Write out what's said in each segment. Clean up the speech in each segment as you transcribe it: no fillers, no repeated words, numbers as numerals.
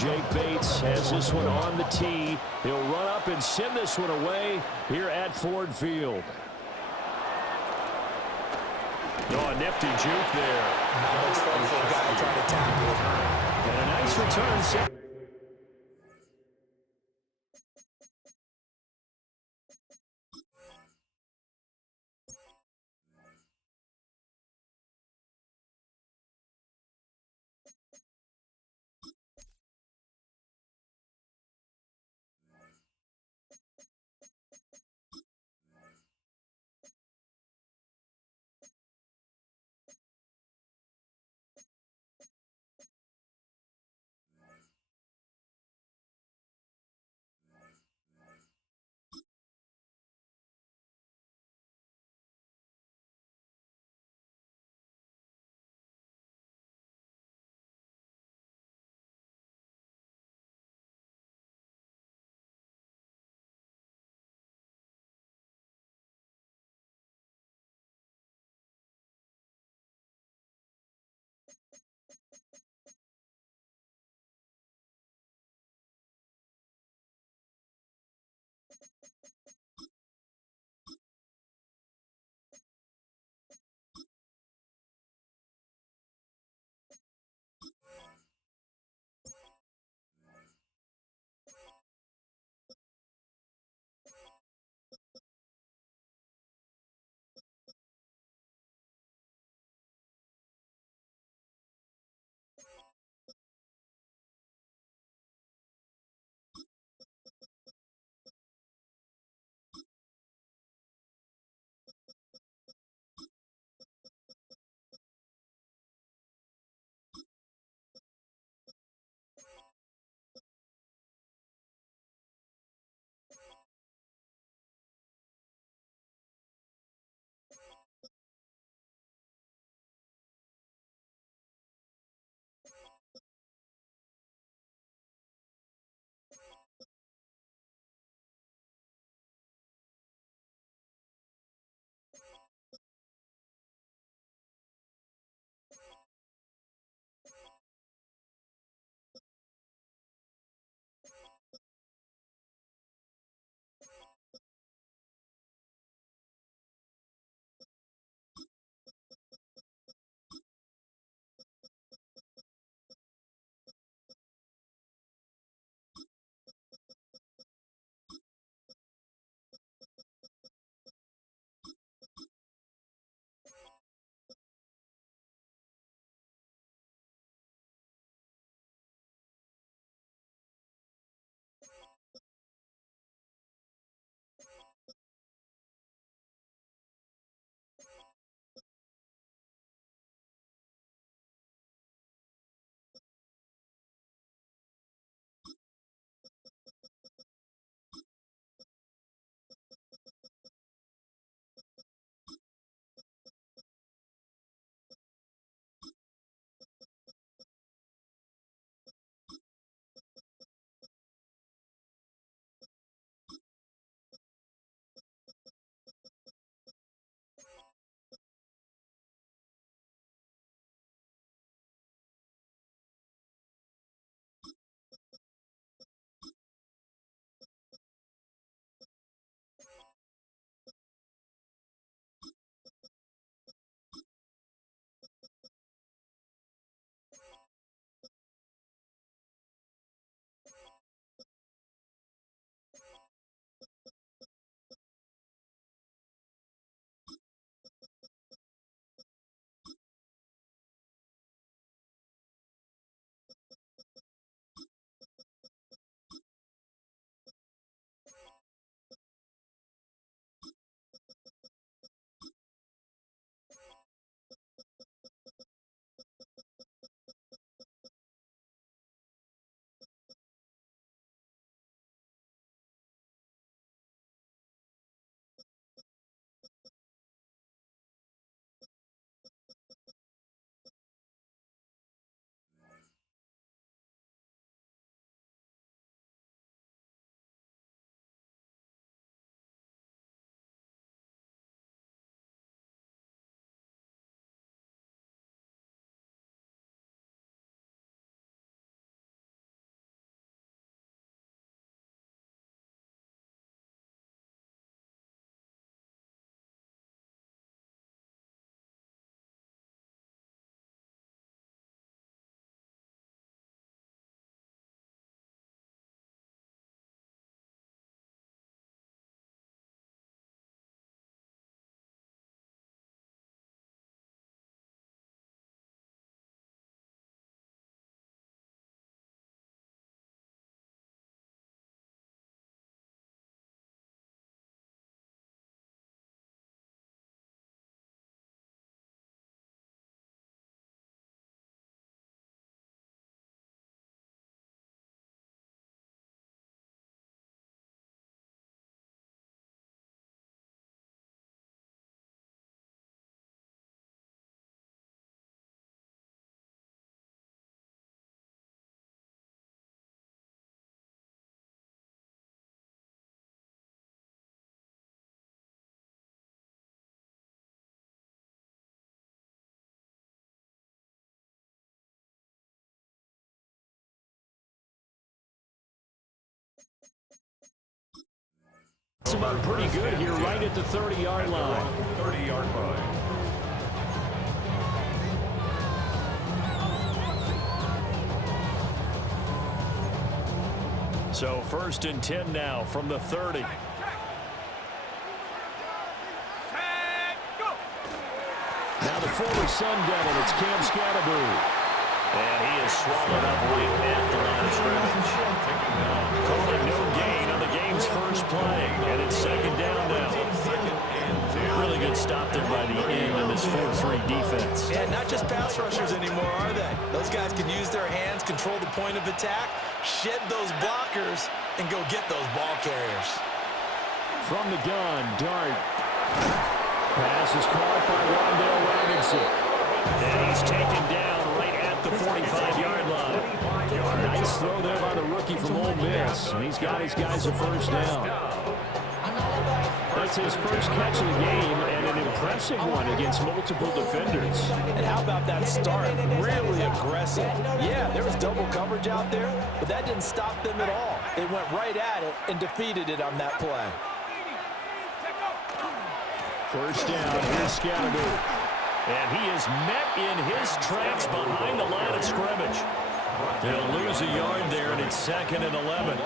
Jake Bates has this one on the tee. He'll run up and send this one away here at Ford Field. Oh, a nifty juke there. Not much fun for a guy trying to tackle. And a nice return. sets him up pretty good here right at the 30-yard line. 30-yard line. So 1st and 10 now from the 30. Now the former Sun Devil, it's Cam Scatterbroo. And he is swallowed up right at the line of scrimmage. Calling no gain on the game's first play. And it's 2nd down now. Really good stop there by the end in this 4-3 defense. Yeah, not just pass rushers anymore, are they? Those guys can use their hands, control the point of attack, shed those blockers, and go get those ball carriers. From the gun, Dart. Pass is caught by Rondale Robinson. And he's taken down right at the 45-yard line. Nice throw there by the rookie from Ole Miss. And he's got his guys a 1st down. That's his first catch of the game, and an impressive one against multiple defenders. And how about that start? Really aggressive. Yeah, there was double coverage out there, but that didn't stop them at all. They went right at it and defeated it on that play. 1st down, here's Scatterbroo. And he is met in his tracks behind the line of scrimmage. They'll lose a yard there, and it's 2nd and 11.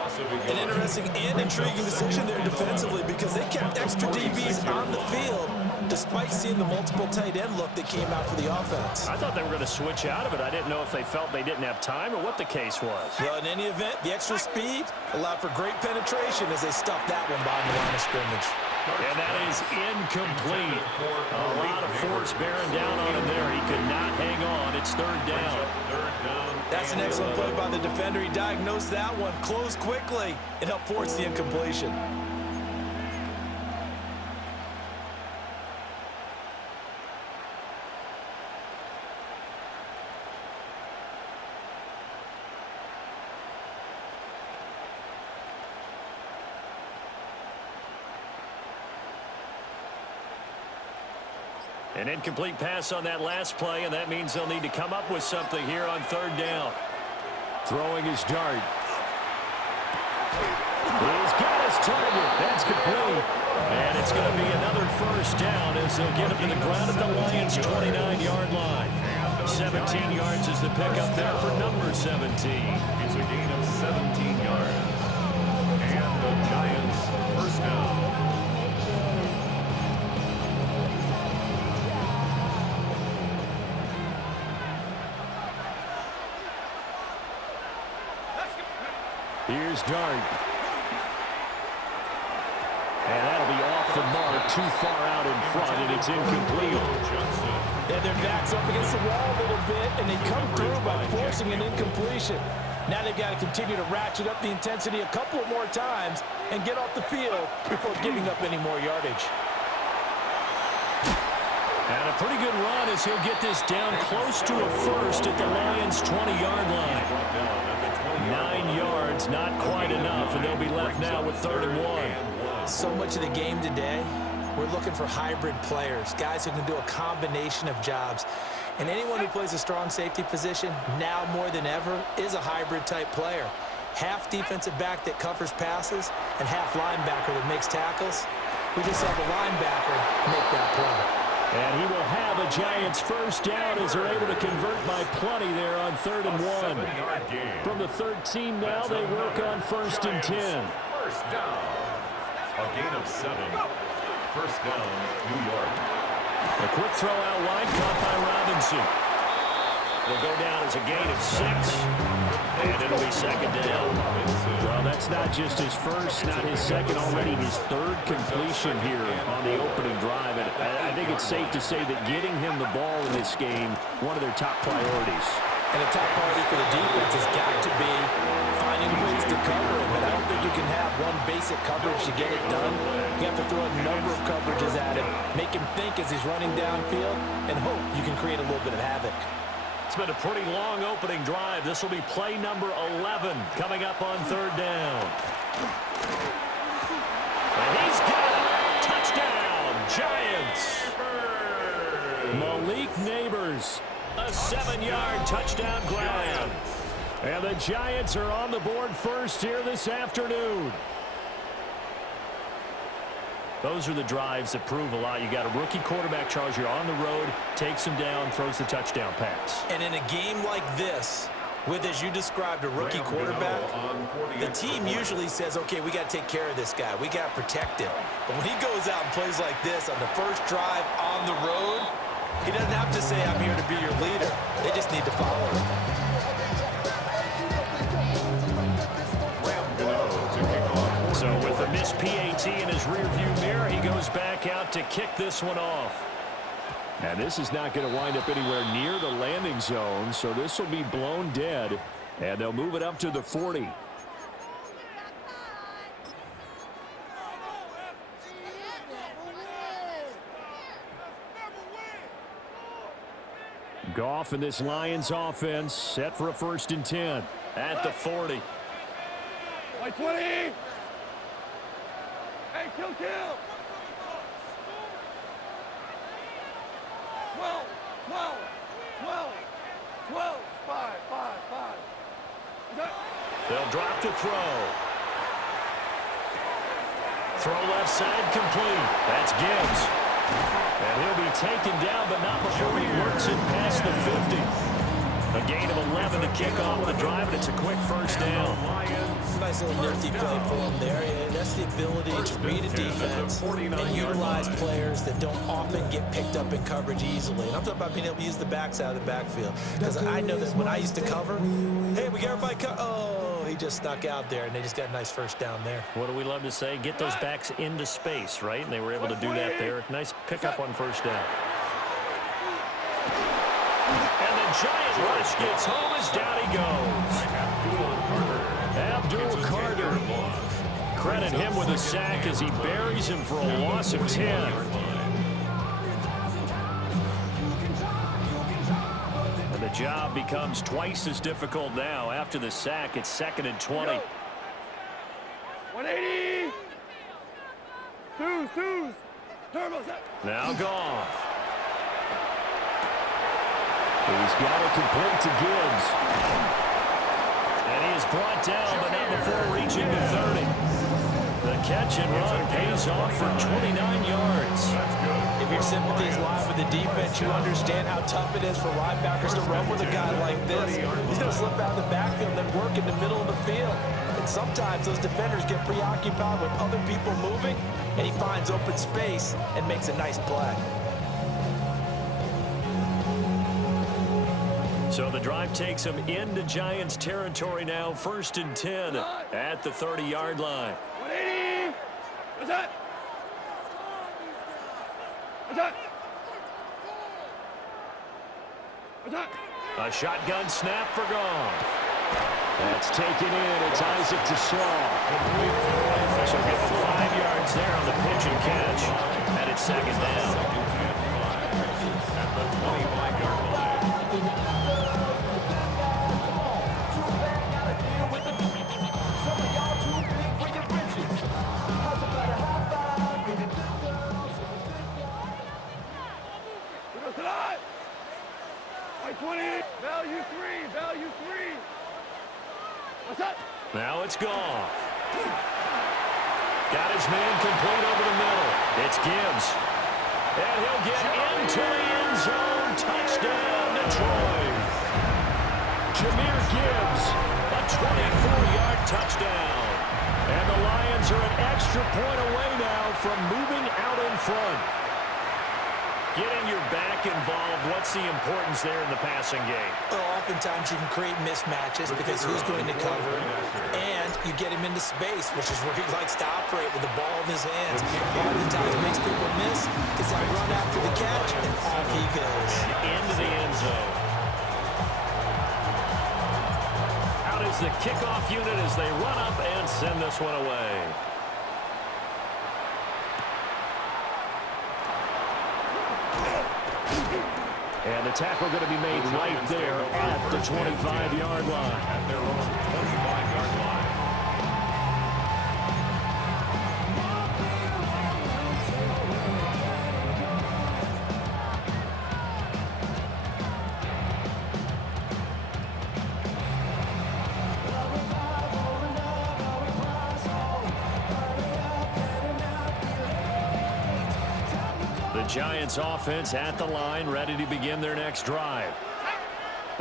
An interesting and intriguing decision there defensively because they kept extra DBs on the field despite seeing the multiple tight end look that came out for the offense. I thought they were going to switch out of it. I didn't know if they felt they didn't have time or what the case was. Well, in any event, the extra speed allowed for great penetration as they stuffed that one behind the line of scrimmage. And that is incomplete. A lot of force bearing down on him there. He could not hang on. It's 3rd down. That's an excellent play by the defender. He diagnosed that one, closed quickly, and helped force the incompletion. An incomplete pass on that last play, and that means they'll need to come up with something here on 3rd down. Throwing his Dart. He's got his target. That's complete. And it's going to be another 1st down as they'll get him to the ground at the Lions' 29-yard line. 17 yards is the pickup there for number 17. It's a gain of 17 yards. And the Giants 1st down. Here's Dart. And that'll be off the mark, too far out in front, and it's incomplete. Yeah, their back's up against the wall a little bit, and they come through by forcing an incompletion. Now they've got to continue to ratchet up the intensity a couple of more times and get off the field before giving up any more yardage. And a pretty good run as he'll get this down close to a 1st at the Lions' 20-yard line. 9 yards, not quite enough, and they'll be left now with 3rd and 1. So much of the game today, we're looking for hybrid players, guys who can do a combination of jobs. And anyone who plays a strong safety position, now more than ever, is a hybrid-type player. Half defensive back that covers passes and half linebacker that makes tackles. We just have a linebacker make that play. And he will have a Giants 1st down as they're able to convert by plenty there on 3rd and 1. From the 13 now, they work on 1st and 10. 1st down. A gain of 7. 1st down, New York. A quick throw out wide, caught by Robinson. Will go down as a gain of 6. And it'll be 2nd down. Well, that's not just his first, not his second, already his 3rd completion here on the opening drive. And I think it's safe to say that getting him the ball in this game, one of their top priorities. And a top priority for the defense has got to be finding ways to cover him. And I don't think you can have one basic coverage to get it done. You have to throw a number of coverages at him, make him think as he's running downfield, and hope you can create a little bit of havoc. It's been a pretty long opening drive. This will be play number 11 coming up on 3rd down. And he's got it. Touchdown, Giants. Malik Neighbors, a 7-yard touchdown grab. And the Giants are on the board first here this afternoon. Those are the drives that prove a lot. You got a rookie quarterback, Charles. You're on the road, takes him down, throws the touchdown pass. And in a game like this, with, as you described, a rookie quarterback, the team usually says, okay, we got to take care of this guy. We got to protect him. But when he goes out and plays like this on the first drive on the road, he doesn't have to say, I'm here to be your leader. They just need to follow him. So with a missed PAT in his rearview mirror, he goes back out to kick this one off. And this is not going to wind up anywhere near the landing zone, so this will be blown dead, and they'll move it up to the 40. Goff and this Lions offense set for a 1st and 10 at the 40. 20. Hey, kill. 12. 5. They'll drop to throw. Throw left side complete. That's Gibbs. And he'll be taken down, but not before he works it past the 50. A gain of 11 to kick off the drive, and it's a quick 1st down. Nice little nifty play for him there. And that's the ability to read a defense and utilize players that don't often get picked up in coverage easily. And I'm talking about being able to use the backs out of the backfield. Because I know that when I used to cover, hey, we got everybody oh, he just snuck out there, and they just got a nice 1st down there. What do we love to say? Get those backs into space, right? And they were able to do that there. Nice pickup on 1st down. And the giant rush gets home as down he goes. Abdul Carter. Credit him with a sack as he buries him for a loss of 10. And the job becomes twice as difficult now. After the sack, it's 2nd and 20. 180. Twos. Turbos. Now Goff. He's got it complete to Gibbs. And he is brought down, but not before reaching the 30. The catch and run pays off for 29 yards. If your sympathies lie with the defense, you understand how tough it is for linebackers to run with a guy like this. He's going to slip out of the backfield and work in the middle of the field. And sometimes those defenders get preoccupied with other people moving, and he finds open space and makes a nice play. So the drive takes him into Giants territory now. 1st and 10 at the 30-yard line. 180. What's that? A shotgun snap for Goff. That's taken in. It's Isaac to Slaw. So give him 5 yards there on the pitch and catch. And it's 2nd down. At the 25-yard line. Value three. What's that? Now it's Goff. Got his man complete over the middle. It's Gibbs. And he'll get into the end zone. Touchdown, Detroit. Jahmyr Gibbs, a 24-yard touchdown. And the Lions are an extra point away now from moving out in front. Getting your back involved, what's the importance there in the passing game? Well, oftentimes you can create mismatches because who's going to cover, and you get him into space, which is where he likes to operate with the ball in his hands. Oftentimes makes people miss because they run after the catch, and off he goes. Into the end zone. Out is the kickoff unit as they run up and send this one away. And the tackle going to be made right there at the 25-yard line. At their own 25-yard line. The Giants offense at the line, ready to begin their next drive.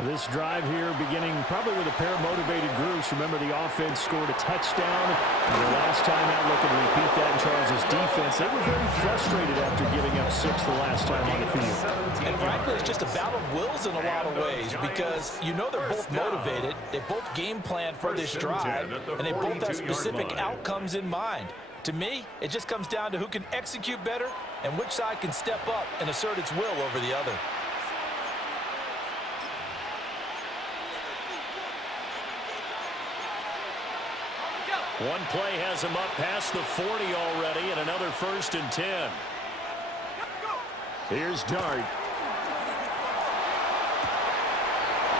This drive here beginning probably with a pair of motivated groups. Remember, the offense scored a touchdown. And the last time out, looking to repeat that in Charles' defense. They were very frustrated after giving up 6 the last time on the field. And frankly, it's just a battle of wills in a lot of ways because you know they're both motivated. They both game plan for this drive, and they both have specific outcomes in mind. To me, it just comes down to who can execute better and which side can step up and assert its will over the other. One play has him up past the 40 already, and another 1st and 10. Here's Dart.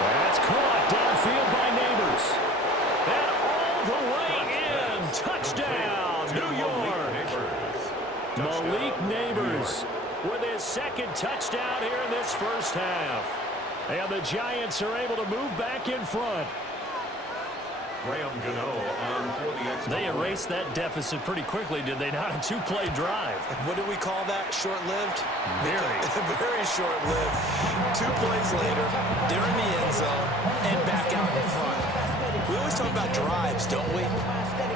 That's caught downfield by Neighbors. And all the way in. Touchdown, New York. Malik Neighbors with his 2nd touchdown here in this first half. And the Giants are able to move back in front. They erased that deficit pretty quickly, did they not? A 2-play drive. What do we call that? Short-lived? Very. Very short-lived. 2 plays later, they're in the end zone and back out in front. We always talk about drives, don't we?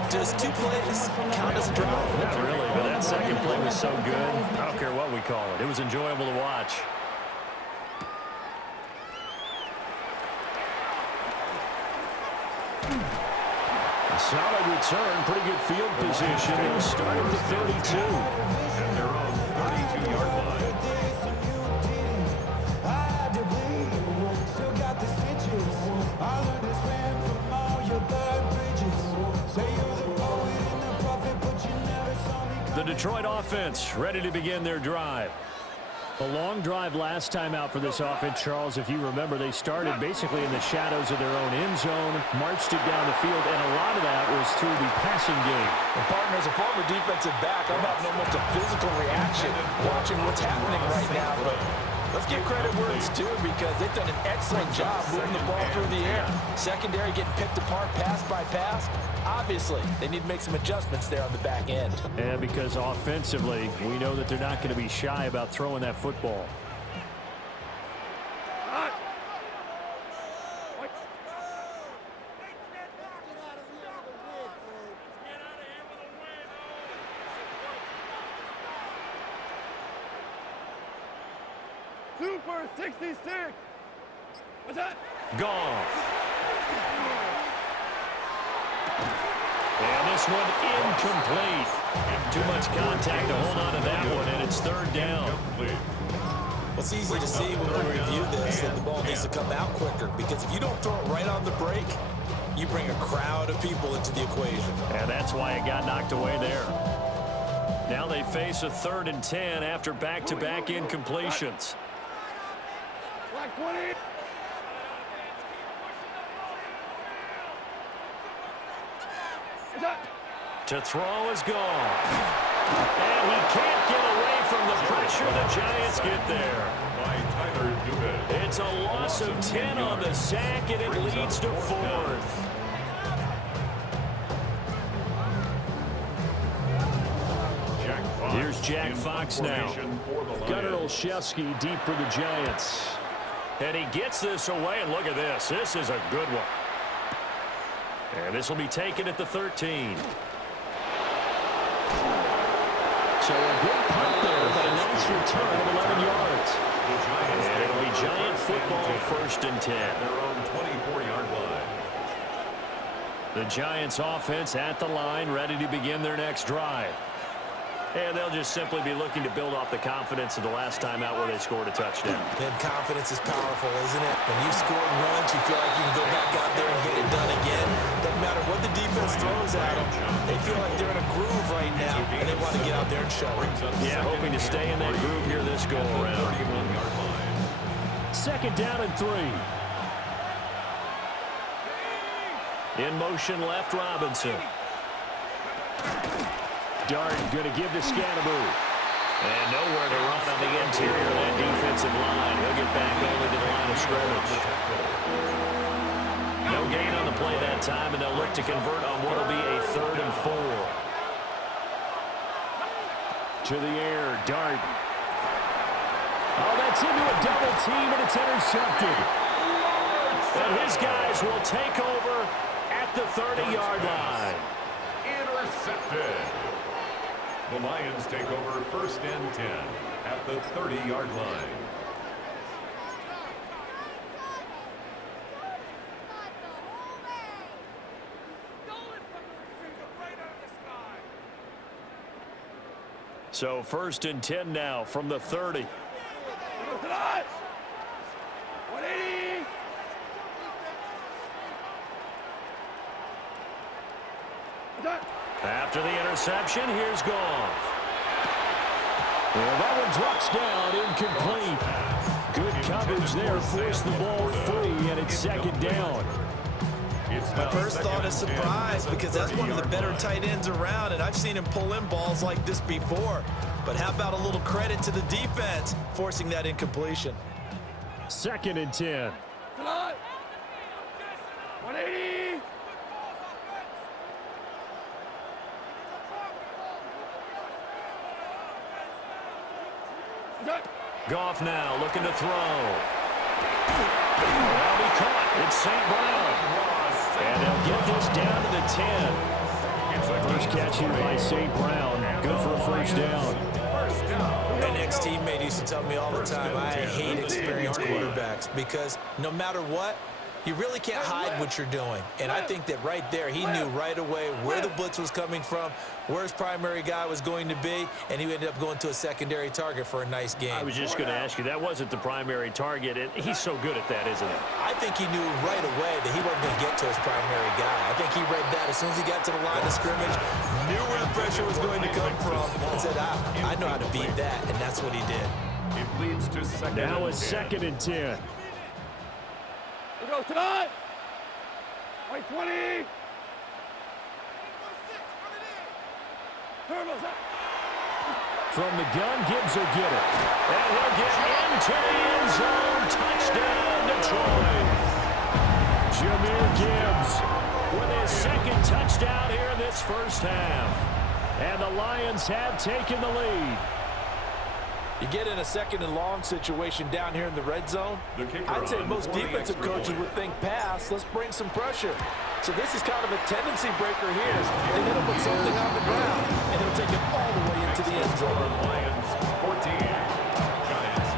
Does 2 plays count as a drive? Not really, but that 2nd play was so good. I don't care what we call it. It was enjoyable to watch. Solid return, pretty good field position. They'll start at the 32. At their own 32-yard line. The Detroit offense ready to begin their drive. A long drive last time out for this offense, Charles. If you remember, they started basically in the shadows of their own end zone, marched it down the field, and a lot of that was through the passing game. Well, partner, as a former defensive back, I'm having almost a physical reaction watching what's happening right now. But let's give credit where it's due because they've done an excellent job moving the ball through the air. Secondary getting picked apart pass by pass. Obviously, they need to make some adjustments there on the back end. And because offensively, we know that they're not going to be shy about throwing that football. Super 66. What's that? Goff. And this one incomplete. Too much contact to hold on to that one, and it's 3rd down. Well, it's easy to see when we review this that the ball needs to come out quicker because if you don't throw it right on the break, you bring a crowd of people into the equation. And that's why it got knocked away there. Now they face a 3rd and 10 after back-to-back incompletions. Black 20. To throw is gone. And he can't get away from the pressure. The Giants get there. It's a loss of 10 on the sack, and it leads to 4th. Here's Jack Fox now. Gunnar Olszewski deep for the Giants. And he gets this away, and look at this. This is a good one. And this will be taken at the 13. So a good punt there, but a nice return of 11 yards. And it'll be Giant football, 1st and 10. Their own 24-yard line. The Giants offense at the line, ready to begin their next drive. And they'll just simply be looking to build off the confidence of the last time out where they scored a touchdown. And confidence is powerful, isn't it? When you score once, you feel like you can go back out there and get it done again. Doesn't matter what the defense throws at them. They feel like they're in a groove right now, and they want to get out there and show it. Yeah, hoping to stay in that groove here this go-around. 2nd down and 3. In motion left, Robinson. Dart going to give to Scannaboo. And nowhere to run on the interior of that defensive line. He'll get back only to the line of scrimmage. No gain on the play that time, and they'll look to convert on what will be a 3rd and 4. To the air, Dart. Gets into a double team, and it's intercepted. And his guys will take over at the 30-yard line. Intercepted. The Lions take over 1st and 10 at the 30-yard line. So 1st and 10 now from the 30. 180. After the interception, here's Goff. Well, that one drops down, incomplete. Good coverage there, forced the ball free, and it's 2nd down. My first thought is surprise, because that's one of the better tight ends around, and I've seen him pull in balls like this before. But how about a little credit to the defense forcing that incompletion? 2nd and 10. 180. Goff now looking to throw. Well, he caught. It's St. Brown. And they'll get this down to the 10. First catch here by St. Brown. Good for a 1st down. An ex-teammate used to tell me all the time, I hate experienced quarterbacks because no matter what, you really can't hide what you're doing. And I think that right there, he knew right away where the blitz was coming from, where his primary guy was going to be, and he ended up going to a secondary target for a nice game. I was just going to ask you, that wasn't the primary target, and he's so good at that, isn't he? I think he knew right away that he wasn't going to get to his primary guy. I think he read that as soon as he got to the line of scrimmage, knew where the pressure was going to come from, and said, I know how to beat that, and that's what he did. It leads to 2nd Now and it's 10. 2nd and 10. We go tonight. White 20. Turbos up. From the gun, Gibbs will get it. And he'll get into the end zone. Touchdown, Detroit. Jahmyr Gibbs with his 2nd touchdown here in this 1st half. And the Lions have taken the lead. You get in a 2nd and long situation down here in the red zone, I'd say most defensive coaches would think pass, let's bring some pressure. So this is kind of a tendency breaker here. They hit him with something on the ground, and he'll take it all the way into the end zone. Lions 14, Giants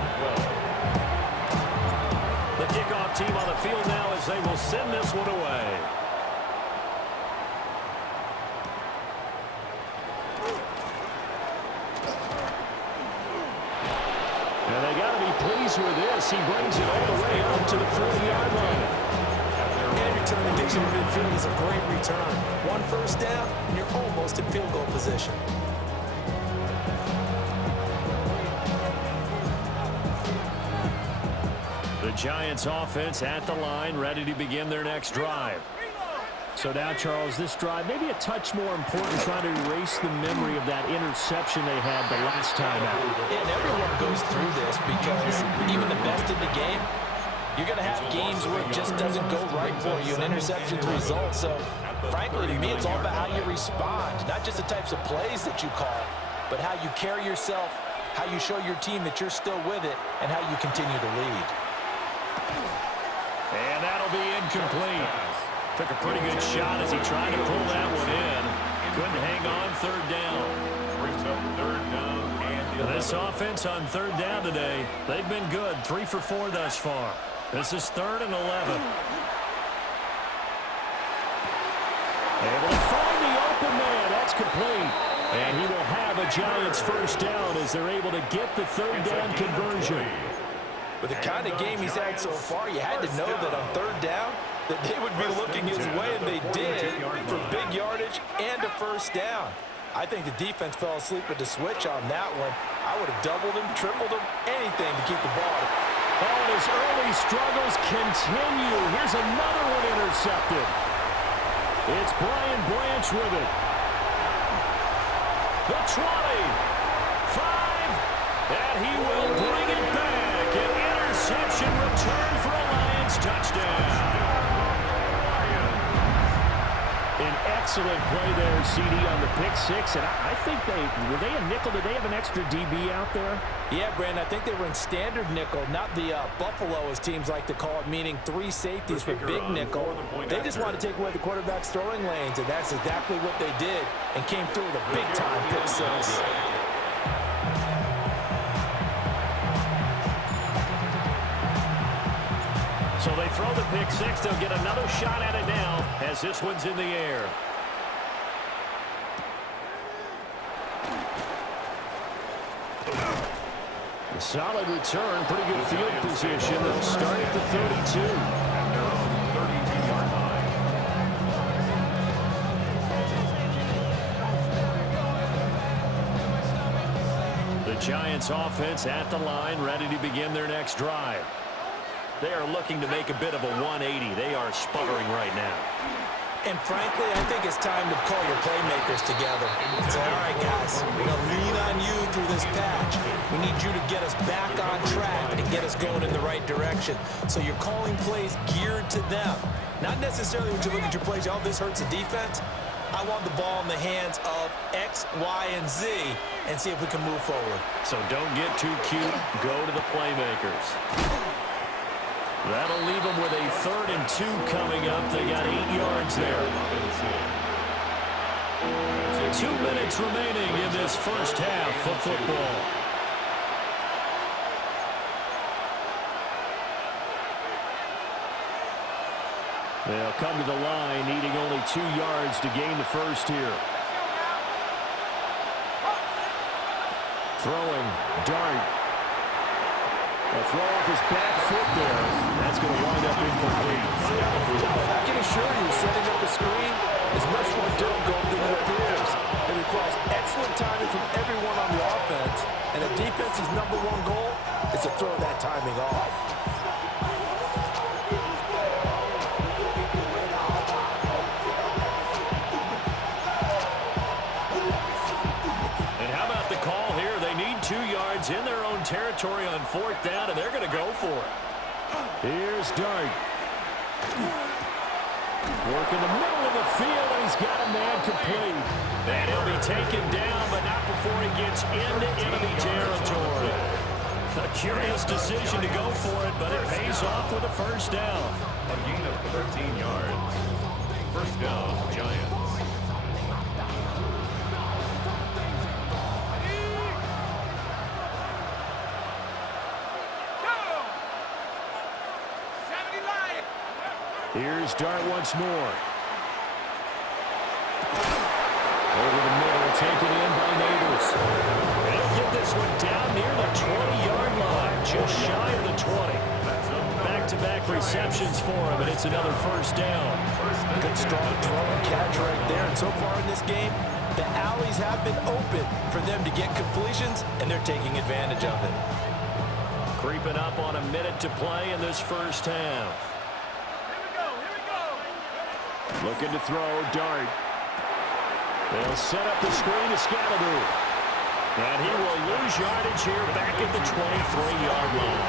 12. The kickoff team on the field now as they will send this one away. And they got to be pleased with this. He brings it all the way up to the 40-yard line. Every time he gets you to midfield is a great return. 1 first down, and you're almost in field goal position. The Giants offense at the line, ready to begin their next drive. So now, Charles, this drive maybe a touch more important, trying to erase the memory of that interception they had the last time out. And everyone goes through this because even the best in the game, you're going to have games where it just doesn't go right for you, and interceptions result. So, frankly, to me, it's all about how you respond, not just the types of plays that you call, but how you carry yourself, how you show your team that you're still with it, and how you continue to lead. And that'll be incomplete. Took a pretty good shot as he tried to pull that one in. Couldn't hang on 3rd down. Brings up 3rd down and 11. This offense on 3rd down today, they've been good. 3 for 4 thus far. This is 3rd and 11. Able to find the open man. That's complete. And he will have a Giants 1st down as they're able to get the 3rd down conversion. With the kind of game he's had so far, you had to know that on 3rd down, that they would be looking his way, and they did, for big yardage and a 1st down. I think the defense fell asleep with the switch on that one. I would have doubled him, tripled him, anything to keep the ball. Oh, and his early struggles continue. Here's another one intercepted. It's Brian Branch with it. The 20, 5, and he will bring it back. An interception return for a Lions touchdown. An Excellent play there, CD, on the pick six. And I think were they a nickel? Did they have an extra DB out there? Yeah, Brandon, I think they were in standard nickel, not the Buffalo, as teams like to call it, meaning 3 safeties for big nickel. They just wanted to take away the quarterback's throwing lanes, and that's exactly what they did, and came through with a big-time pick six. So they throw the pick six. They'll get another shot at it now as this one's in the air. A solid return, pretty good field position. They'll start at the 32. At their own 32-yard line. The Giants offense at the line, ready to begin their next drive. They are looking to make a bit of a 180. They are sputtering right now. And frankly, I think it's time to call your playmakers together and say, all right, guys, we're going to lean on you through this patch. We need you to get us back on track and get us going in the right direction. So you're calling plays geared to them. Not necessarily when you look at your plays, oh, this hurts the defense. I want the ball in the hands of X, Y, and Z and see if we can move forward. So don't get too cute. Go to the playmakers. That'll leave them with a 3rd and 2 coming up. They got 8 yards there. 2 minutes remaining in this first half of football. They'll come to the line, needing only 2 yards to gain the first here. Throwing, dart. A throw off his back foot there. That's going to wind up incomplete. I can assure you, setting up the screen is much more difficult than it appears. It requires excellent timing from everyone on the offense, and a defense's #1 goal is to throw that timing off. And how about the call here? They need 2 yards in their own territory on 4th down, and they're going to go for it. Here's Dart. Work in the middle of the field, and he's got a man complete. And he'll be taken down, but not before he gets into enemy territory. A curious decision to go for it, but it pays off with a first down. A gain of 13 yards. First down, Giants. Here's Dart once more. Over the middle, taken in by Neighbors. They'll get this one down near the 20-yard line, just shy of the 20. Back-to-back receptions for him, and it's another first down. Good strong throw and catch right there. And so far in this game, the alleys have been open for them to get completions, and they're taking advantage of it. Creeping up on a minute to play in this first half. Looking to throw, Dart. They'll set up the screen to Scalaboo. And he will lose yardage here back at the 23-yard line.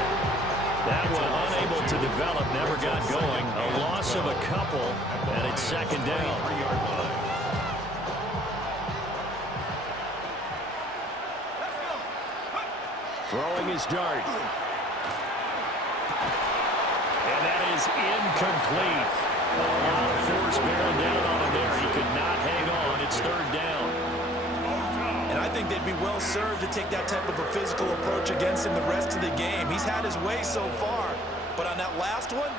That one unable to develop, never got going. A loss of a couple, and it's 2nd down. Throwing his Dart. And that is incomplete. A lot of force bearing down on him there. He could not hang on. It's 3rd down. And I think they'd be well served to take that type of a physical approach against him the rest of the game. He's had his way so far, but on that last one,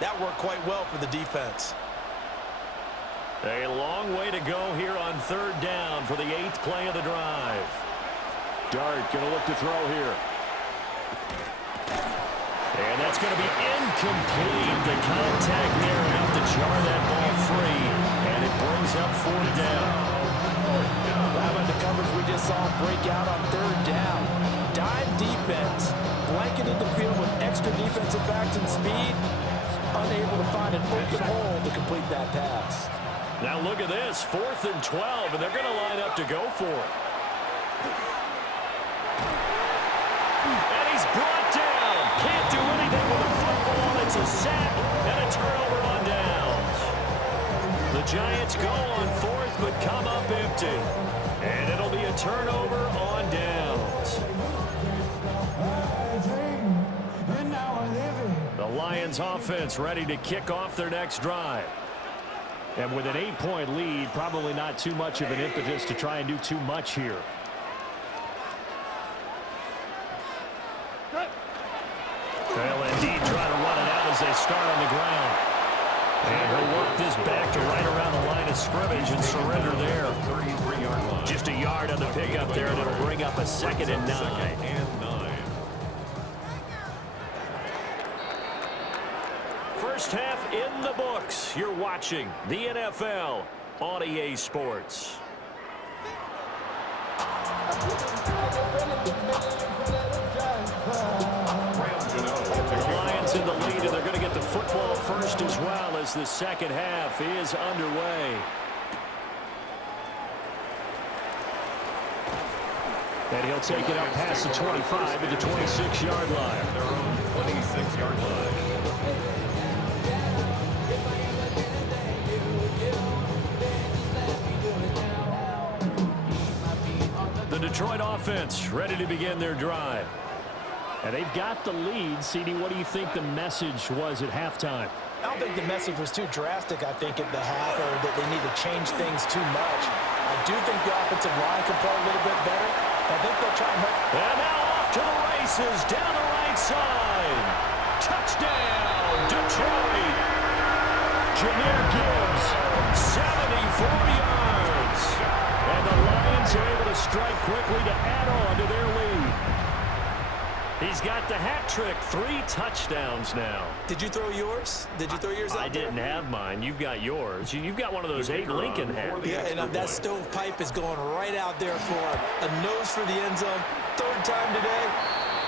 that worked quite well for the defense. A long way to go here on 3rd down for the 8th play of the drive. Dart going to look to throw here. And that's going to be incomplete. The contact there enough to jar that ball free, and it brings up 4th down. How about the coverage we just saw break out on 3rd down? Dime defense, blanketed the field with extra defensive backs and speed, unable to find an open hole to complete that pass. Now look at this, 4th and 12, and they're going to line up to go for it. And he's brought down. Can't do anything with a football. It's a sack and a turnover on downs. The The Giants go on fourth, but come up empty. And it'll be a turnover on downs. The Lions offense ready to kick off their next drive. And with an 8-point lead, probably not too much of an impetus to try and do too much here. They'll indeed try to run it out as they start on the ground. And he'll work this back to right around the line of scrimmage and surrender there. 33-yard line. Just a yard on the pickup there, and it'll bring up a 2nd and 9. First half in the books. You're watching the NFL on EA Sports. The Lions in the lead, and they're going to get the football first as well as the second half is underway. And he'll take it up past the 25 at the 26-yard line. Their own 26-yard line. The Detroit offense ready to begin their drive. And they've got the lead. CD, what do you think the message was at halftime? I don't think the message was too drastic, I think, at the half, or that they need to change things too much. I do think the offensive line can play a little bit better. I think they'll try and help. And now off to the races down the right side. Touchdown, Detroit. Jahmyr Gibbs, 74 yards. And the Lions are able to strike quickly to add on to their lead. He's got the hat trick, 3 touchdowns now. Did you throw yours? Did you throw yours out I didn't have mine. You've got yours. You've got one of those 8 Lincoln hats. Yeah, and that stovepipe is going right out there for a nose for the end zone. 3rd time today.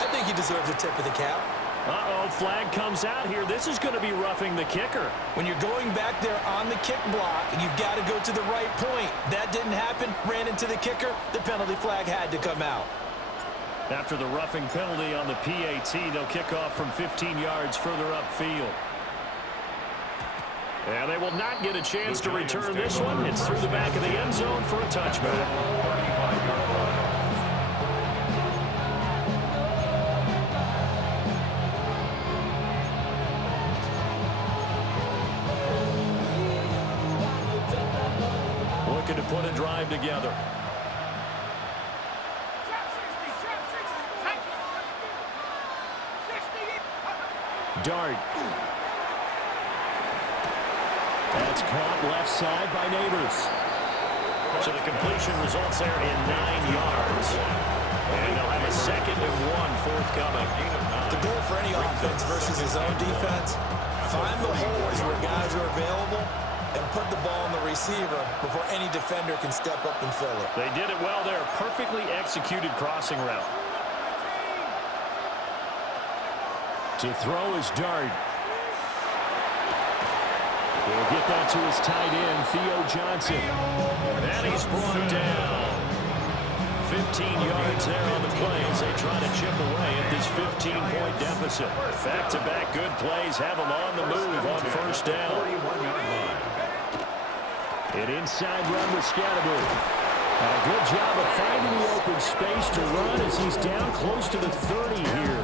I think he deserves a tip of the cap. Uh-oh, flag comes out here. This is going to be roughing the kicker. When you're going back there on the kick block, you've got to go to the right point. That didn't happen. Ran into the kicker. The penalty flag had to come out. After the roughing penalty on the PAT, they'll kick off from 15 yards further upfield. And they will not get a chance to return this one. It's through the back of the end zone for a touchback. 35-yard line. Looking to put a drive together. Dart. That's caught left side by Neighbors. So the completion results there in 9 yards. And they'll have a 2nd and 1 forthcoming. The goal for any offense versus his own defense, find the holes where guys are available and put the ball on the receiver before any defender can step up and fill it. They did it well there. Perfectly executed crossing route. To throw is Dart. He'll get that to his tight end, Theo Johnson. And he's brought down. 15 yards there on the play as they try to chip away at this 15-point deficit. Back-to-back good plays have them on the move on 1st down. An inside run with Scatterbury. And a good job of finding the open space to run as he's down close to the 30 here.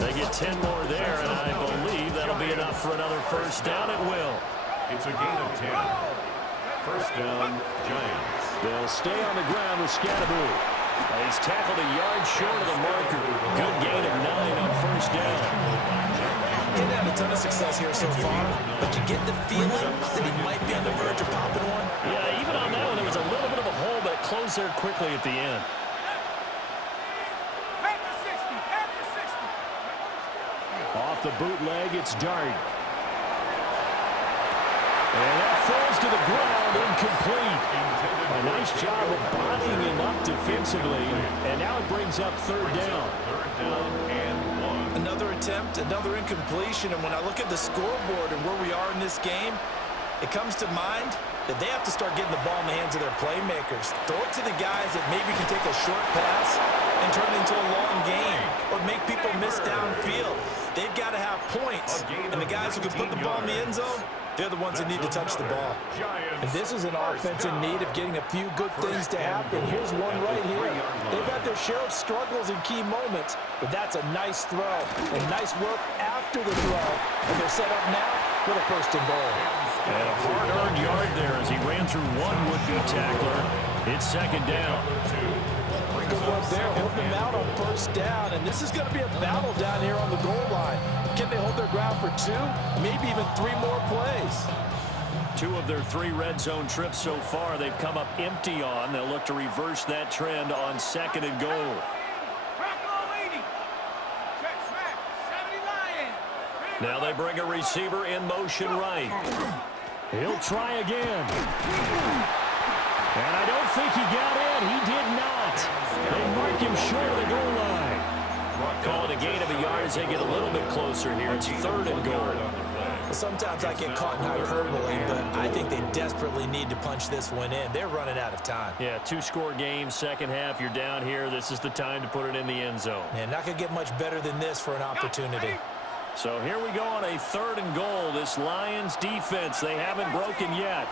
They get 10 more there, and I believe that'll be enough for another 1st down. It will. It's a gain of 10. 1st down, Giants. They'll stay on the ground with Scatterbury. He's tackled a yard short of the marker. Good gain of 9 on 1st down. He's had a ton of success here so far, but you get the feeling that he might be on the verge of popping one. Yeah, even on that one, there was a little bit of a hole, but it closed there quickly at the end. Off the bootleg, it's Dart. And that falls to the ground, incomplete. A nice job of bodying him up defensively, and now it brings up 3rd down. 3rd down and 1. Another attempt, another incompletion, and when I look at the scoreboard and where we are in this game, it comes to mind that they have to start getting the ball in the hands of their playmakers. Throw it to the guys that maybe can take a short pass and turn it into a long game or make people miss downfield. They've got to have points, and the guys who can put the ball in the end zone, They're the ones that need to touch the ball. And this is an offense in need of getting a few good things to happen. Here's one right here. They've had their share of struggles in key moments, but that's a nice throw and nice work after the throw. And they're set up now with a first and goal. And a hard-earned yard there as he ran through one would-be tackler. It's second down. Good work there, holding them out on first down. And this is going to be a battle down here on the goal line. Can they hold their ground for 2, maybe even 3 more plays? 2 of their 3 red zone trips so far they've come up empty on. They'll look to reverse that trend on second and goal. Now they bring a receiver in motion right. He'll try again. And I don't think he got in. He did not. They mark him short of the goal line. Call it a gain of a yard as they get a little bit closer here. It's third and goal. Sometimes I get caught in hyperbole, but I think they desperately need to punch this one in. They're running out of time. Yeah, 2-score game, second half. You're down here. This is the time to put it in the end zone. And not going to get much better than this for an opportunity. So here we go on a third and goal. This Lions defense, they haven't broken yet.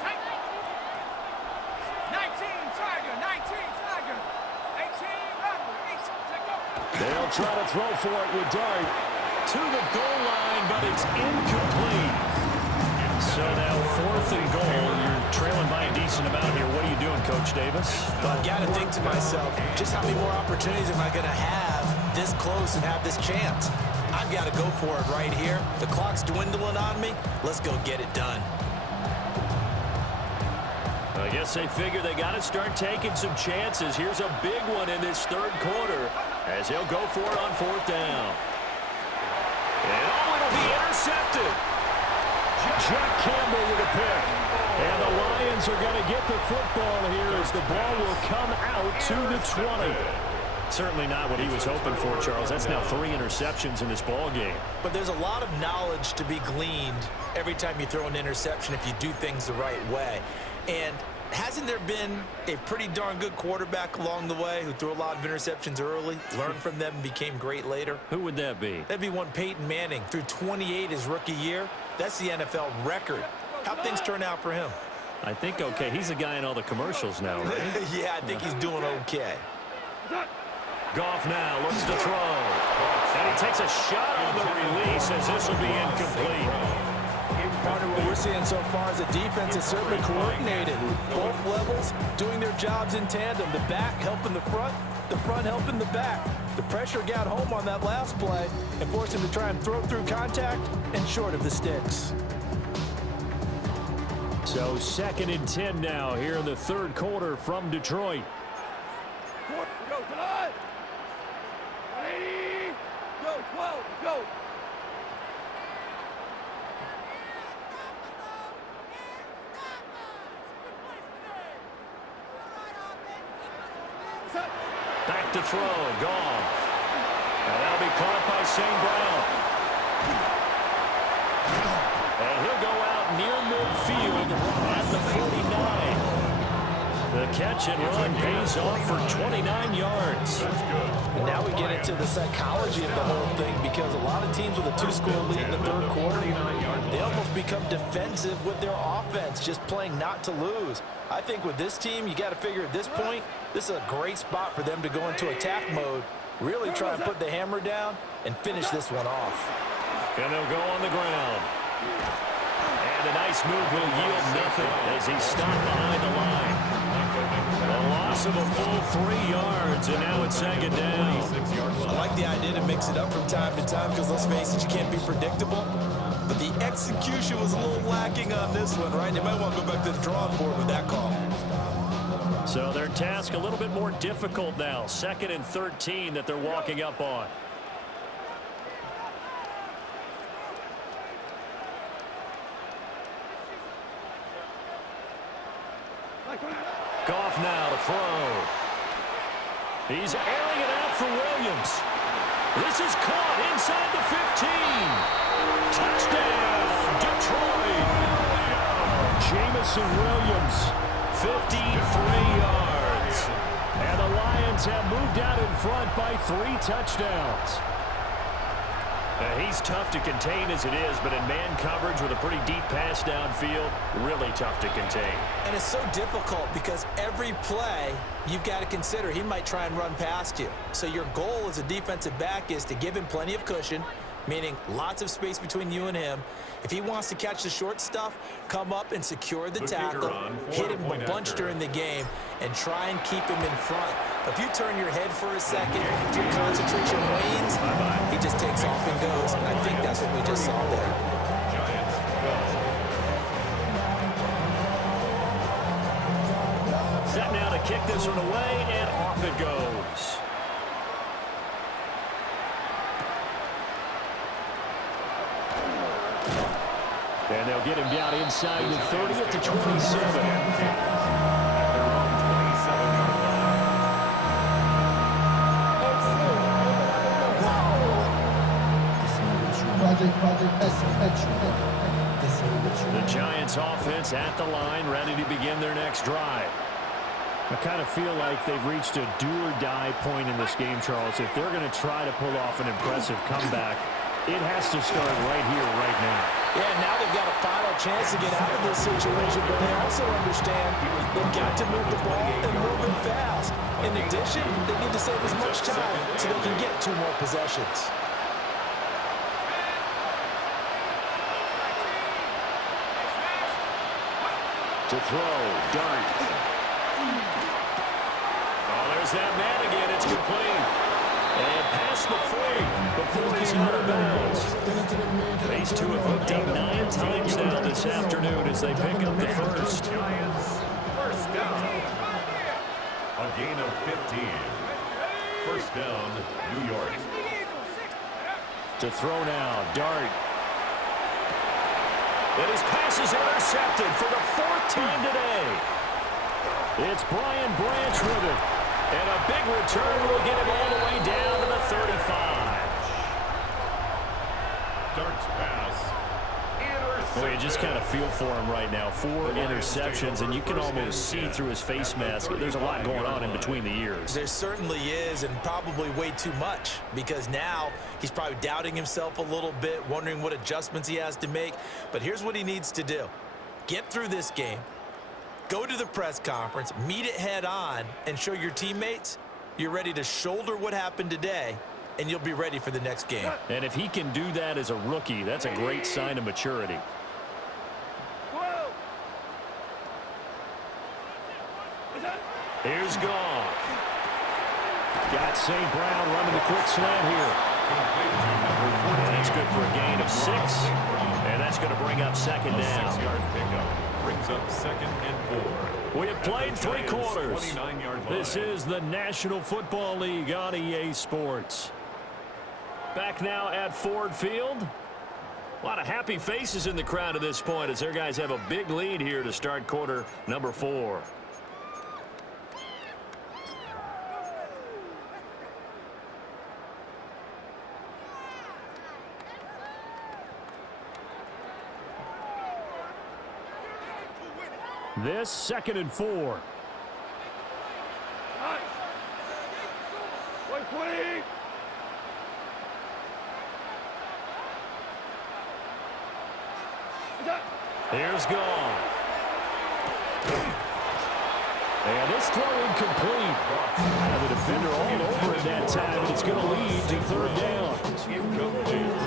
19 Tiger, 19 Tiger, 18 Rumble, 8, They'll try to throw for it with Dart to the goal line, but it's incomplete. So now fourth and goal. You're trailing by a decent amount here. What are you doing, Coach Davis? Well, I've got to think to myself, just how many more opportunities am I going to have this close and have this chance? I've got to go for it right here. The clock's dwindling on me. Let's go get it done. I guess they figure they got to start taking some chances. Here's a big one in this third quarter as he'll go for it on fourth down. And it'll be intercepted. Jack Campbell with a pick. And the Lions are going to get the football here as the ball will come out to the 20. Certainly not what he was hoping for, Charles. That's now 3 interceptions in this ball game. But there's a lot of knowledge to be gleaned every time you throw an interception if you do things the right way. And hasn't there been a pretty darn good quarterback along the way who threw a lot of interceptions early, learned from them, and became great later? Who would that be? That'd be one Peyton Manning. Threw 28 his rookie year. That's the NFL record. How'd things turn out for him? I think okay. He's a guy in all the commercials now, right? Yeah, I think he's doing okay. Goff now looks to throw. And he takes a shot on the release as this will be incomplete. Part of what we're seeing so far is the defense is certainly coordinated. Both levels doing their jobs in tandem. The back helping the front helping the back. The pressure got home on that last play and forced him to try and throw through contact and short of the sticks. So second and 10 now here in the third quarter from Detroit. Go, tonight. 180. Go, 12, go. Back to throw, Goff. And that'll be caught by St. Brown. And he'll go out near midfield at the 49. The catch and run pays off for 29 yards. And now we get into the psychology of the whole thing because a lot of teams with a 2-score lead in the third quarter, they almost become defensive with their offense, just playing not to lose. I think with this team, you got to figure at this point, this is a great spot for them to go into attack mode, really try and put the hammer down and finish this one off. And they'll go on the ground. And a nice move will yield nothing as he's stopped behind the line. A loss of a full 3 yards, and now it's second down. I like the idea to mix it up from time to time because, let's face it, you can't be predictable. But the execution was a little lacking on this one, right? They might want to go back to the drawing board with that call. So their task a little bit more difficult now. Second and 13 that they're walking up on. Goff now to throw. He's airing it out for Williams. This is caught inside the 15. Touchdown, Detroit. Jamison Williams, 53 yards. And the Lions have moved out in front by 3 touchdowns. He's tough to contain as it is, but in man coverage with a pretty deep pass downfield, really tough to contain. And it's so difficult because every play you've got to consider he might try and run past you. So your goal as a defensive back is to give him plenty of cushion, meaning lots of space between you and him. If he wants to catch the short stuff, come up and secure the tackle, hit him a bunch during the game, and try and keep him in front. If you turn your head for a second, if your concentration wanes, he just takes off and goes. And I think that's what we just saw there. Set now to kick this one away, and off it goes. And they'll get him down inside the 30 at the 27. The Giants offense at the line, ready to begin their next drive. I kind of feel like they've reached a do-or-die point in this game, Charles. If they're going to try to pull off an impressive comeback, it has to start right here, right now. Yeah, now they've got a final chance to get out of this situation, but they also understand they've got to move the ball and move it fast. In addition, they need to save as much time so they can get 2 more possessions. To throw, Dart. Oh, there's that man again. It's complete. And past the 40 before he's out of bounds. These two have hooked up 9 times now this afternoon as they pick up the first. First down. A gain of 15. First down, New York. To throw now, Dart. And his pass is intercepted for the 4th time today. It's Brian Branch with it. And a big return will get him all the way down to the 35. Dart's pass. Well, you just kind of feel for him right now. 4 interceptions, and you can almost see through his face mask. There's a lot going on in between the ears. There certainly is, and probably way too much, because now he's probably doubting himself a little bit, wondering what adjustments he has to make. But here's what he needs to do. Get through this game, go to the press conference, meet it head on, and show your teammates you're ready to shoulder what happened today, and you'll be ready for the next game. And if he can do that as a rookie, that's a great sign of maturity. Here's Goff. Got St. Brown running the quick slant here. And that's good for a gain of 6. And that's going to bring up second down. 6-yard pickup brings up 2nd and 4. We have played 3 quarters. 29-yard line. This is the National Football League on EA Sports. Back now at Ford Field. A lot of happy faces in the crowd at this point as their guys have a big lead here to start quarter number 4. This 2nd and 4. 120. Here's Goff. And this throw incomplete. The defender all over it that time, and it's going to lead to 3rd down.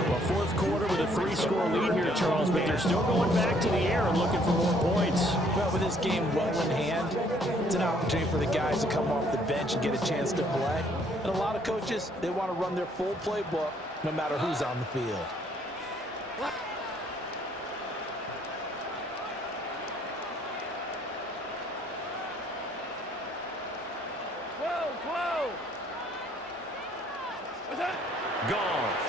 Well, 4th quarter with a 3-score lead here, Charles, but they're still going back to the air and looking for more points. Well, with this game well in hand, it's an opportunity for the guys to come off the bench and get a chance to play. And a lot of coaches, they want to run their full playbook no matter who's on the field. Goff.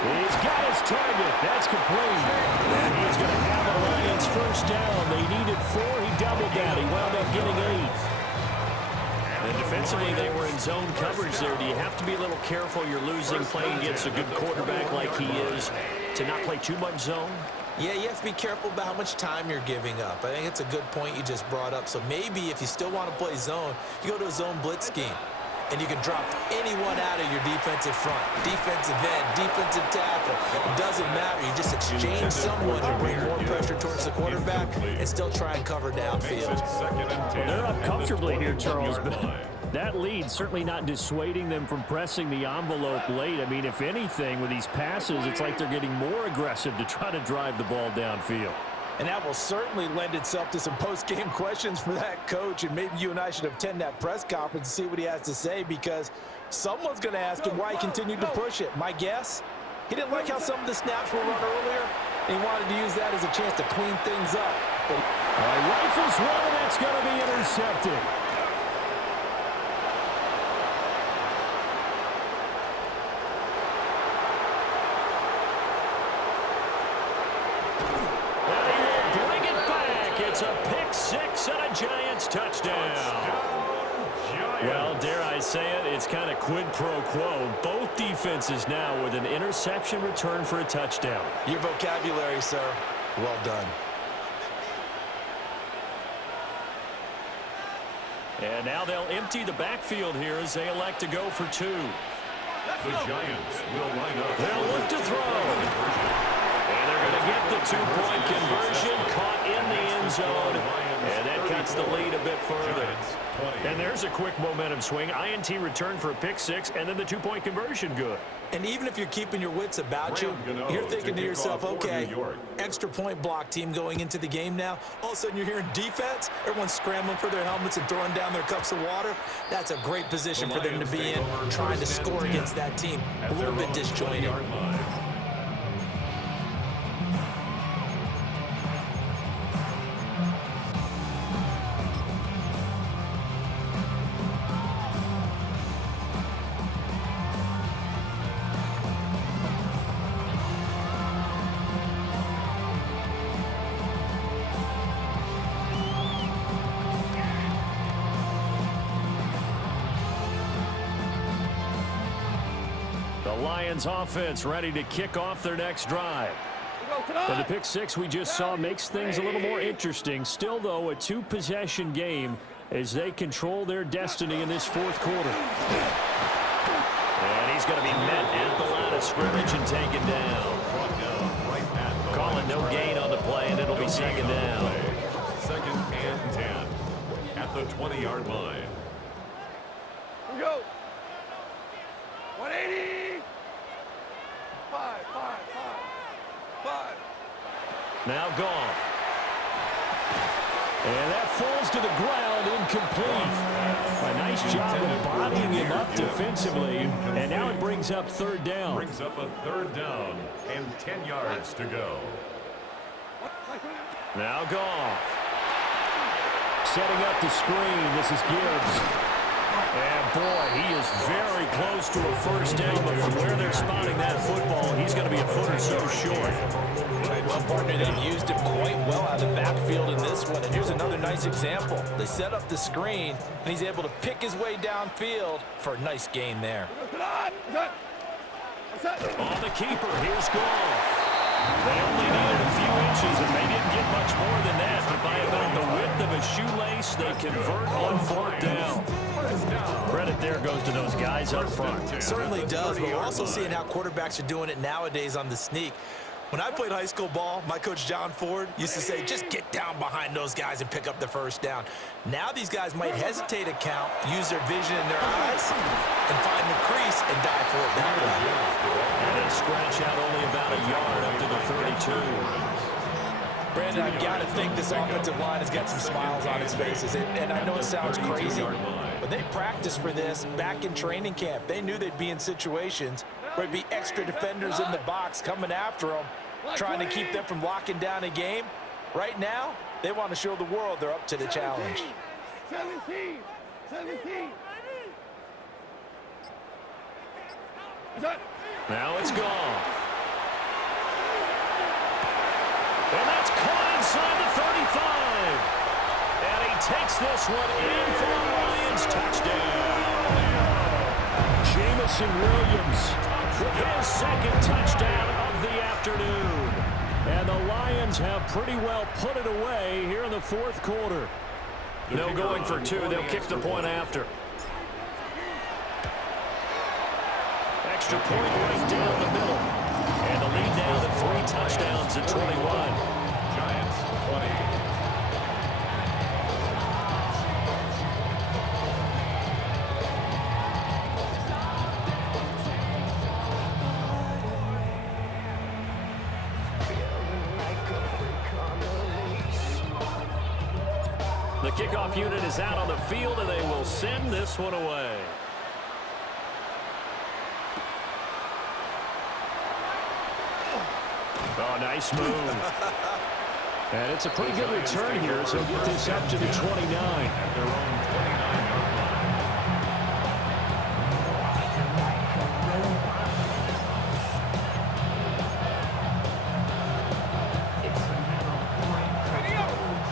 He's got his target. That's complete. And he's going to have a Lions first down. They needed 4. He doubled that. He wound up getting 8. And defensively, they were in zone coverage there. Do you have to be a little careful? You're losing playing against a good quarterback like he is to not play too much zone? Yeah, you have to be careful about how much time you're giving up. I think it's a good point you just brought up. So maybe if you still want to play zone, you go to a zone blitz scheme. and you can drop anyone out of your defensive front. Defensive end, defensive tackle. It doesn't matter. You just exchange someone to bring more pressure towards the quarterback and still try and cover downfield. Well, they're up comfortably here, Charles, but that lead certainly not dissuading them from pressing the envelope late. I mean, if anything, with these passes, it's like they're getting more aggressive to try to drive the ball downfield. And that will certainly lend itself to some post-game questions for that coach, and maybe you and I should attend that press conference and see what he has to say, because someone's going to ask him why he continued to push it. My guess, he didn't like how some of the snaps were run earlier, and he wanted to use that as a chance to clean things up. But all right, rifles one, and that's going to be intercepted. It's a pick six and a Giants touchdown. Well, dare I say it, it's kind of quid pro quo. Both defenses now with an interception return for a touchdown. Your vocabulary, sir. Well done. And now they'll empty the backfield here as they elect to go for two. The Giants will line up. They'll look to throw. And they're going to get the two-point conversion, caught in the end zone, and that cuts the lead a bit further. And there's a quick momentum swing. INT return for a pick six, and then the two-point conversion good. And even if you're keeping your wits about you, you're thinking to yourself, okay, extra point block team going into the game now. All of a sudden you're hearing defense, everyone's scrambling for their helmets and throwing down their cups of water. That's a great position for them to be in, trying to score against that team. A little bit disjointed. Lions offense ready to kick off their next drive. And the pick six we just saw makes things a little more interesting. Still, though, a two-possession game as they control their destiny in this fourth quarter. And he's going to be met at the line of scrimmage and taken down. Calling no gain on the play, and it'll be second down. Second and 10 at the 20-yard line. Here we go. 180. 5. Now gone. And that falls to the ground, incomplete. A nice job of bodying him up defensively. And now it brings up third down. Brings up a third down and 10 yards to go. Now Goff. Setting up the screen. This is Gibbs. And, boy, he is very close to a first down, but from where they're spotting that football, he's going to be a foot or so short. Well, partner, they've used him quite well out of the backfield in this one, and here's another nice example. They set up the screen, and he's able to pick his way downfield for a nice gain there. On the keeper, here's Goff. They only needed a few inches, and they didn't get much more than that, but by about the width of a shoelace, they convert on fourth down. Credit there goes to those guys up front. It certainly does, but we're also seeing how quarterbacks are doing it nowadays on the sneak. When I played high school ball, my coach John Ford used to say, just get down behind those guys and pick up the first down. Now these guys might hesitate to count, use their vision in their eyes, and find the crease and dive for it that way. And they scratch out only about a yard up to the 32. Brandon, I've got to think this offensive line has got some smiles on its faces. And I know it sounds crazy, but they practiced for this back in training camp. They knew they'd be in situations where it'd be extra defenders in the box coming after them, trying to keep them from locking down a game. Right now, they want to show the world they're up to the challenge. 17. Now it's gone. And that's caught inside the 35. And he takes this one in for the Lions touchdown. Jamison Williams with his second touchdown of the afternoon. And the Lions have pretty well put it away here in the fourth quarter. No going for two. They'll kick the point after. extra point right down the middle. And the lead now to 3 touchdowns at 21. Giants 20. The kickoff unit is out on the field, and they will send this one away. Oh, nice move. And it's a pretty good return here, so get this up to the 29. At their own 29-yard line.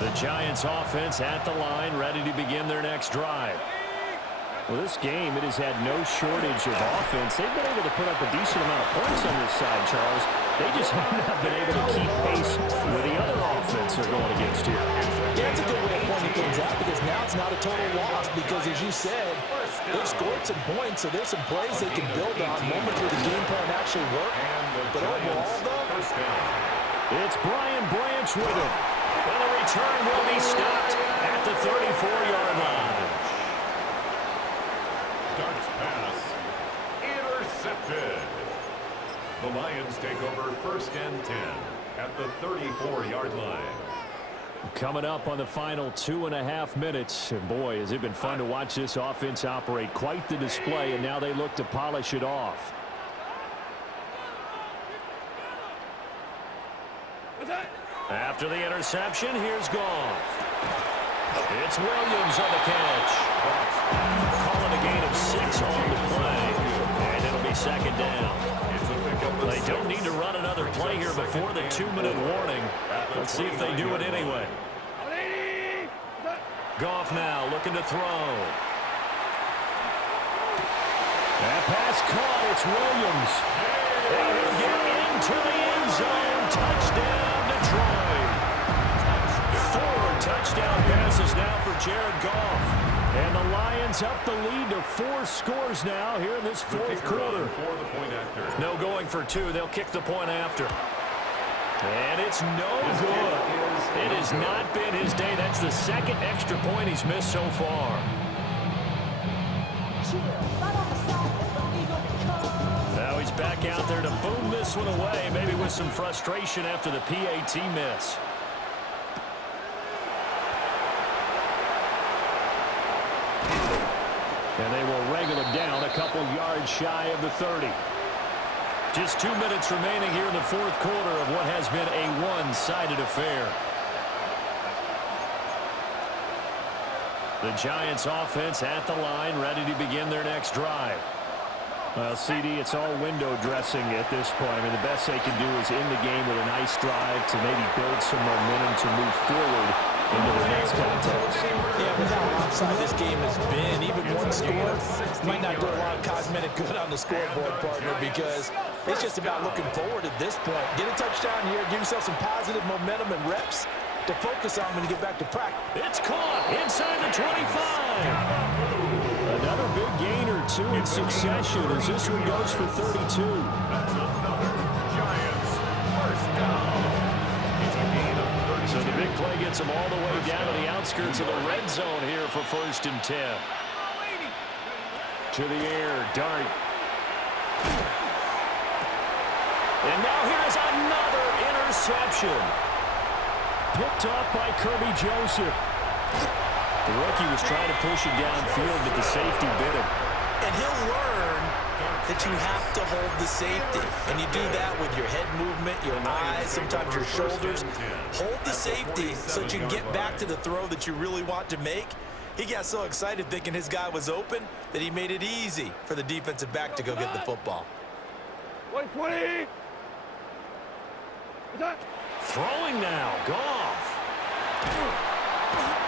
The Giants offense at the line, ready to begin their next drive. Well, this game, it has had no shortage of offense. They've been able to put up a decent amount of points on this side, Charles. They just have not been able to keep pace with the other offense they're going against here. Yeah, that's a good way of pointing things out because now it's not a total loss because, as you said, they've scored some points, so there's some plays they can build on, moments where the game plan actually worked. But overall, though, it's Brian Branch with it. And the return will be stopped at the 34-yard line. Darts pass. Intercepted. The Lions take over 1st and 10 at the 34-yard line. Coming up on the final 2.5 minutes. And boy, has it been fun to watch this offense operate. Quite the display, and now they look to polish it off. After the interception, here's Goff. It's Williams on the catch. Calling a gain of 6 on the play. And it'll be 2nd down. They don't need to run another play here before the 2-minute warning. Let's see if they do it anyway. Goff now looking to throw. That pass caught. It's Williams. They will get into the end zone. Touchdown, Detroit. 4 touchdown passes now for Jared Goff. And the Lions up the lead to 4 scores now here in this 4th quarter. No going for 2. They'll kick the point after. And it's no good. It has not been his day. That's the 2nd extra point he's missed so far. Now he's back out there to boom this one away, maybe with some frustration after the PAT miss. And they will wrangle him down a couple yards shy of the 30. Just 2 minutes remaining here in the 4th quarter of what has been a one-sided affair. The Giants offense at the line, ready to begin their next drive. Well, CD, it's all window dressing at this point. I mean, the best they can do is end the game with a nice drive to maybe build some momentum to move forward into their next contest. yeah, with how offside this game has been, even one score might not do a lot of cosmetic good on the scoreboard, partner, because it's just about looking forward at this point. Get a touchdown here, give yourself some positive momentum and reps to focus on when you get back to practice. It's caught inside the 25. Another big gain or 2 in succession as this one goes for 32. That's another Giants 1st down. It's a gain of 32. So the big play gets them all the way down to the outskirts of the red zone here for 1st and 10. To the air, Dart. And now here's another interception. Picked off by Kirby Joseph. The rookie was trying to push it downfield, but the safety bit him. And he'll learn that you have to hold the safety. And you do that with your head movement, your eyes, sometimes your shoulders. Hold the safety so that you can get back to the throw that you really want to make. He got so excited thinking his guy was open that he made it easy for the defensive back to go get the football. 20. Throwing now, Goff.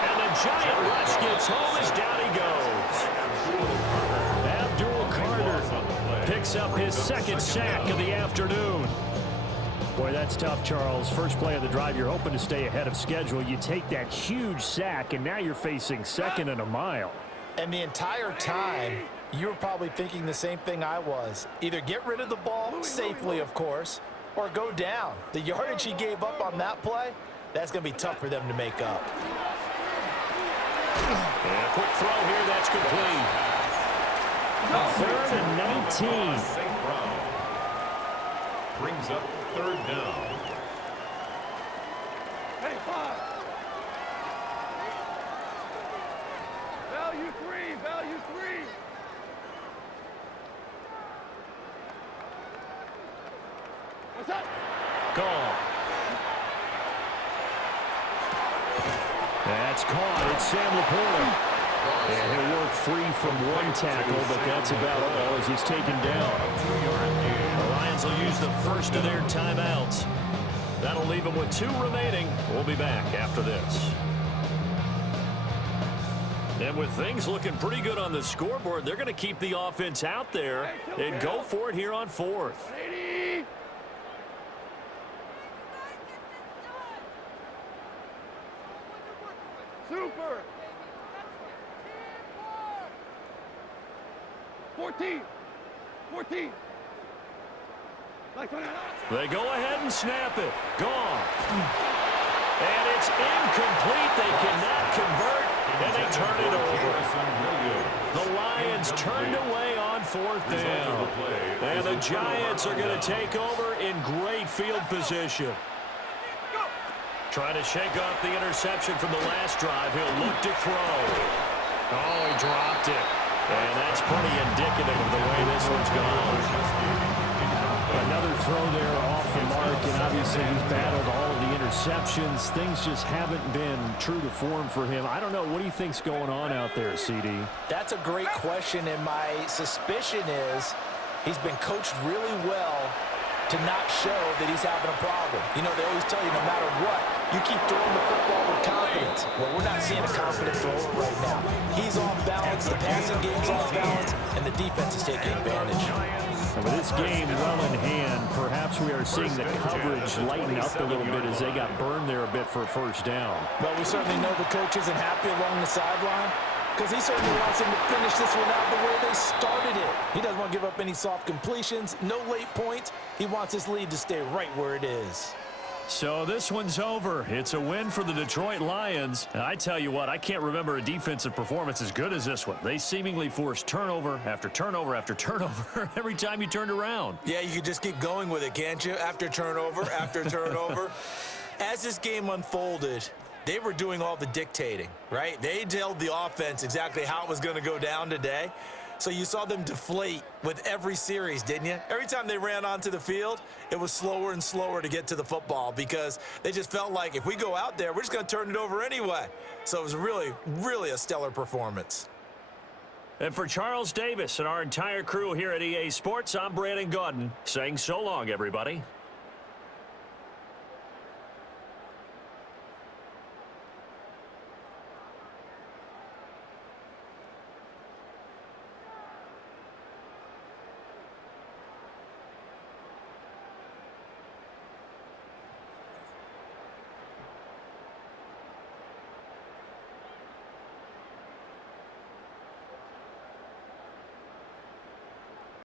And the giant rush gets home as down he goes. Abdul Carter picks up his 2nd sack of the afternoon. Boy, that's tough, Charles. First play of the drive, you're hoping to stay ahead of schedule. You take that huge sack, and now you're facing 2nd and a mile. And the entire time, You were probably thinking the same thing I was. Either get rid of the ball, safely of course, or go down. The yardage he gave up on that play, that's going to be tough for them to make up. And a quick throw here, that's complete. 3rd and 19. St. Brown brings up 3rd down. Hey, 5. Value 3, value 3. What's up? Gone. That's caught. It's Sam Laporta. And he'll work free from one tackle, but that's about all as he's taken down. The Lions will use the first of their timeouts. That'll leave them with 2 remaining. We'll be back after this. And with things looking pretty good on the scoreboard, they're going to keep the offense out there and go for it here on 4th. 80. Super. 14. 14. They go ahead and snap it. Gone. And it's incomplete. They cannot convert, and they turn it over. The Lions turned away on 4th down. And the Giants are going to take over in great field position. Trying to shake off the interception from the last drive. He'll look to throw. Oh, he dropped it. And that's pretty indicative of the way this one's gone. Another throw there off the mark, and obviously he's battled all of the interceptions. Things just haven't been true to form for him. I don't know. What do you think's going on out there, CD? That's a great question, and my suspicion is he's been coached really well to not show that he's having a problem. You know, they always tell you no matter what, you keep throwing the football with confidence. Well, we're not seeing a confident thrower right now. He's off balance, the passing game's off balance, and the defense is taking advantage. And with this game well in hand, perhaps we are seeing the coverage lighten up a little bit as they got burned there a bit for a 1st down. Well, we certainly know the coach isn't happy along the sideline, because he certainly wants them to finish this one out the way they started it. He doesn't want to give up any soft completions, no late points. He wants his lead to stay right where it is. So this one's over. It's a win for the Detroit Lions. And I tell you what, I can't remember a defensive performance as good as this one. They seemingly forced turnover after turnover after turnover every time you turned around. Yeah, you could just keep going with it, can't you? After turnover, after turnover. As this game unfolded, they were doing all the dictating, right? They told the offense exactly how it was going to go down today. So you saw them deflate with every series, didn't you? Every time they ran onto the field, it was slower and slower to get to the football because they just felt like if we go out there, we're just going to turn it over anyway. So it was really, really a stellar performance. And for Charles Davis and our entire crew here at EA Sports, I'm Brandon Gaudin saying so long, everybody.